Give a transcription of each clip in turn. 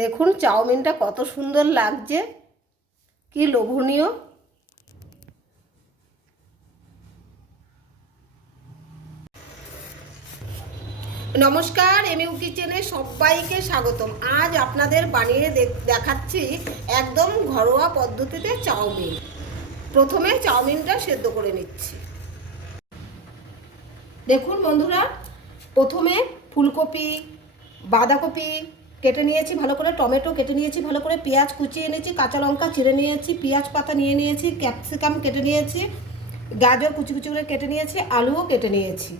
দেখুন চাউমিনটা কত সুন্দর লাগছে, কি লোভনীয়। নমস্কার, এমইউ কিচেনে সবাইকে স্বাগতম। আজ আপনাদের বানিয়ে দেখাচ্ছি একদম ঘরোয়া পদ্ধতিতে চাউমিন। প্রথমে চাউমিনটা সেদ্ধ করে নিচ্ছি। দেখুন বন্ধুরা, প্রথমে ফুলকপি, বাঁধাকপি কেটে নিয়েছি ভালো করে, টমেটো কেটে নিয়েছি ভালো করে, পেঁয়াজ কুচিয়ে নিয়েছি, কাঁচা লঙ্কা চিড়ে নিয়েছি, পেঁয়াজ পাতা নিয়ে নিয়েছি, ক্যাপসিকাম কেটে নিয়েছি, গাজর কুচি কুচি করে কেটে নিয়েছি, আলুও কেটে নিয়েছি।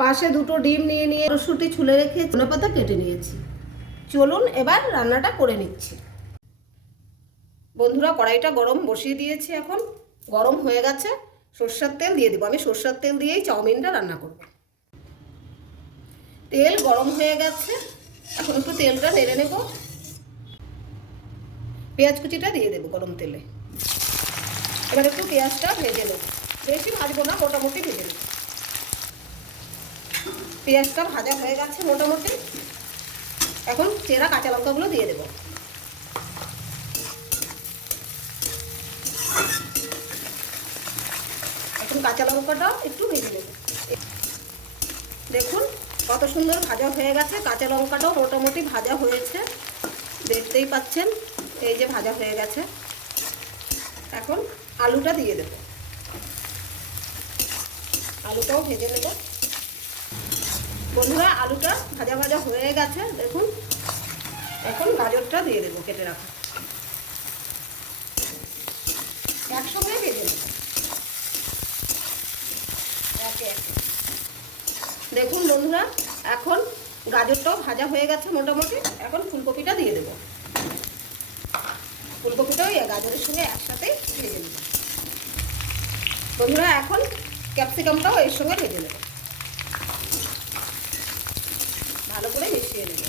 পাশে দুটো ডিম নিয়ে মটরশুঁটি ছুলে রেখে ধনেপাতা কেটে নিয়েছি। চলুন এবার রান্নাটা করে নিচ্ছি। বন্ধুরা, কড়াইটা গরম বসিয়ে দিয়েছি, এখন গরম হয়ে গেছে। সরষের তেল দিয়ে দেবো। আমি সরষের তেল দিয়েই চাউমিনটা রান্না করব। তেল গরম হয়ে গেছে, এখন একটু তেলটা নেড়ে নেব। পেঁয়াজ কুচিটা দিয়ে দেবো গরম তেলে। এবার একটু পেঁয়াজটা ভেজে নেব, বেশি ভাজবো না, মোটামুটি ভেজে নেব। পেঁয়াজটা ভাজা হয়ে গেছে মোটামুটি। এখন চেরা কাঁচা লঙ্কাগুলো দিয়ে দেব। এখন কাঁচা লঙ্কাটা একটু ভেজে নেব। দেখুন কত সুন্দর ভাজা হয়ে গেছে, কাঁচা লঙ্কাটাও মোটামুটি ভাজা হয়েছে, দেখতেই পাচ্ছেন। এই যে ভাজা হয়ে গেছে। এখন আলুটা দিয়ে দেব, আলুটাও ভেজে নেব। বন্ধুরা, আলুটা ভাজা ভাজা হয়ে গেছে দেখুন। এখন গাজরটা দিয়ে দেবো কেটে রাখা, একসঙ্গে ভেজে নেব একে একে। দেখুন বন্ধুরা, এখন গাজরটাও ভাজা হয়ে গেছে মোটামুটি। এখন ফুলকপিটা দিয়ে দেবো। ফুলকপিটাও গাজরের সঙ্গে একসাথে ভেজে নেব। বন্ধুরা, এখন ক্যাপসিকামটাও এর সঙ্গে ভেজে নেব, ভালো করে মিশিয়ে নেব।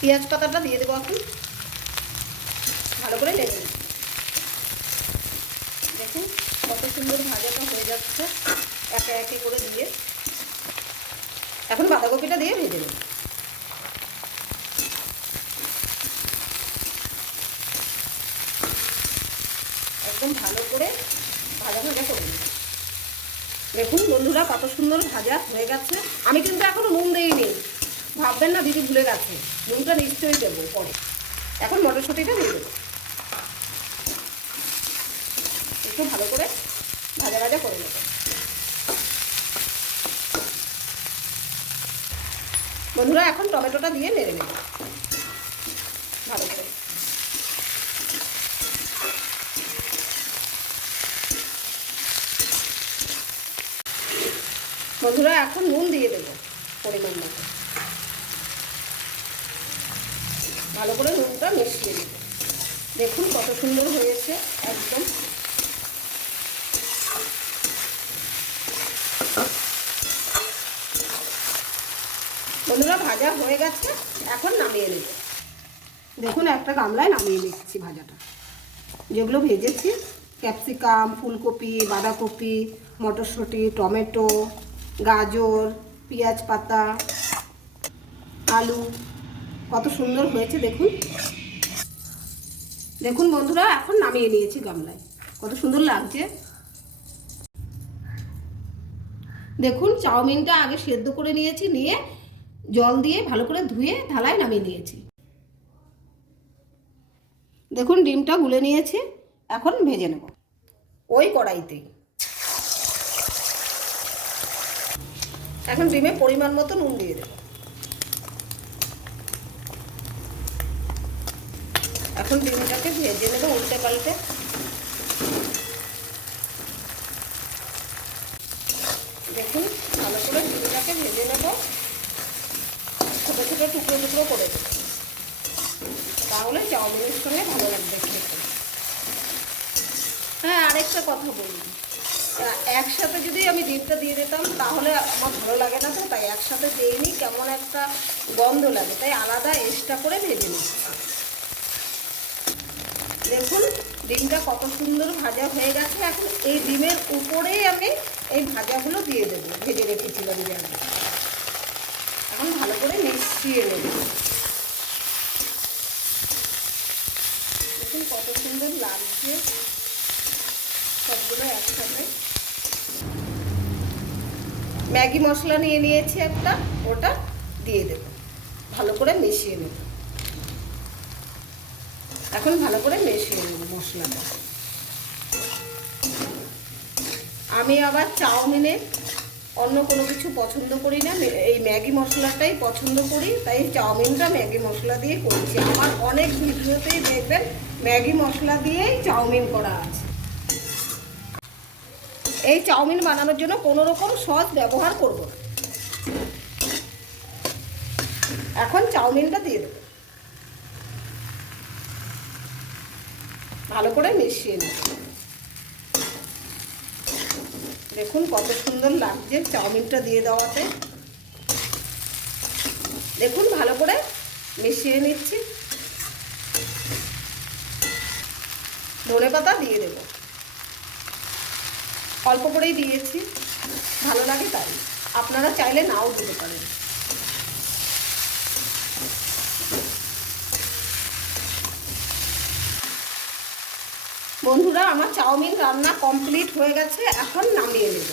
পেঁয়াজ পাতাটা দিয়ে দেবো, এখন ভালো করে নেড়ে নেব। দেখুন কত সুন্দর ভাজাটা হয়ে যাচ্ছে একে একে করে দিয়ে। এখন বাঁধাকপিটা দিয়ে ভেজে নেব। একদম ভালো করে ভাজা ভাজা করে নেব। দেখুন বন্ধুরা, কত সুন্দর ভাজা হয়ে গেছে। আমি কিন্তু এখনো নুন দিইনি, ভাববেন না দিদি ভুলে গেছে, নুনটা নিশ্চয়ই দেবো পরে। এখন মটরশুঁটিটা দিয়ে দেবো, একটু ভালো করে ভাজা ভাজা করে নেব। বন্ধুরা, এখন টমেটোটা দিয়ে নেড়ে নেব ভালো করে। বন্ধুরা, এখন নুন দিয়ে দেব পরিমাণ মতো, ভালো করে নুনটা মিশিয়ে দেব। দেখুন কত সুন্দর হয়েছে একদম। বন্ধুরা, ভাজা হয়ে গেছে, এখন নামিয়ে নেব। দেখুন একটা গামলায় নামিয়ে নিচ্ছি ভাজাটা। যেগুলো ভেজেছি, ক্যাপসিকাম, ফুলকপি, বাঁধাকপি, মটরশুঁটি, টমেটো, গাজর, পেঁয়াজ পাতা, আলু, কত সুন্দর হয়েছে দেখুন। দেখুন বন্ধুরা, এখন নামিয়ে নিয়েছি গামলায়, কত সুন্দর লাগছে। দেখুন চাউমিনটা আগে সেদ্ধ করে নিয়েছি, নিয়ে জল দিয়ে ভালো করে ধুয়ে থালায় নামিয়ে নিয়েছি। দেখুন ডিমটা গুলে নিয়েছি, এখন ভেজে নেব ওই কড়াইতেই। এখন ডিমে পরিমাণ মতো নুন দিয়ে দেব। এখন ডিমটাকে ভেজে নেব উল্টে পাল্টে। দেখুন ভালো করে ডিমটাকে ভেজে নেব, ছোটো ছোটো টুকরো টুকরো করে দেব, তাহলে চাউমিনের সঙ্গে ভালো লাগবে খেতে। হ্যাঁ, আরেকটা কথা বলি, একসাথে যদি আমি ডিমটা দিয়ে দিতাম তাহলে আমার ভালো লাগে না, তো তাই একসাথে দিইনি, কেমন একটা গন্ধ লাগে, তাই আলাদা এক্সট্রা করে ভেজে নিচ্ছি। দেখুন ডিমটা কত সুন্দর ভাজা হয়ে গেছে। এখন এই ডিমের উপরেই আমি এই ভাজাগুলো দিয়ে দেবো, ভেজে রেখেছিলাম যে আমি। এখন এখন ভালো করে মিশিয়ে নেব। দেখুন কত সুন্দর লাগছে সবগুলো একসাথে। ম্যাগি মশলা নিয়ে নিয়েছি একটা, ওটা দিয়ে দেব, ভালো করে মিশিয়ে নেব। এখন ভালো করে মিশিয়ে নেব মশলাটা। আমি আবার চাউমিনে অন্য কোনো কিছু পছন্দ করি না, এই ম্যাগি মশলাটাই পছন্দ করি, তাই চাউমিনটা ম্যাগি মশলা দিয়ে করছি। আমার অনেক ভিডিওতেই দেখবেন ম্যাগি মশলা দিয়েই চাউমিন করা আছে। এই চাউমিন বানানোর জন্য কোনো রকম সস ব্যবহার করব না। এখন চাউমিনটা দিয়ে দেব, ভালো করে মিশিয়ে নেব। দেখুন কত সুন্দর লাগছে চাউমিনটা দিয়ে দেওয়াতে। দেখুন ভালো করে মিশিয়ে নিচ্ছি। ধনেপাতা দিয়ে দেব, অল্প করেই দিয়েছি, ভালো লাগে তাই, আপনারা চাইলে নাও দিতে পারেন। বন্ধুরা, আমার চাউমিন রান্না কমপ্লিট হয়ে গেছে, এখন নামিয়ে নেব।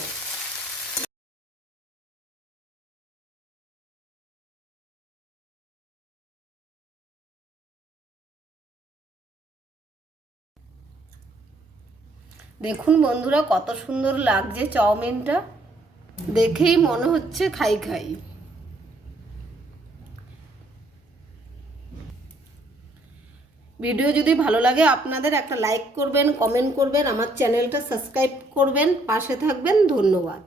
দেখুন বন্ধুরা কত সুন্দর লাগছে চাউমিনটা, দেখেই মনে হচ্ছে খাই খাই। ভিডিও যদি ভালো লাগে আপনাদের একটা লাইক করবেন, কমেন্ট করবেন, আমার চ্যানেলটা সাবস্ক্রাইব করবেন, পাশে থাকবেন। ধন্যবাদ।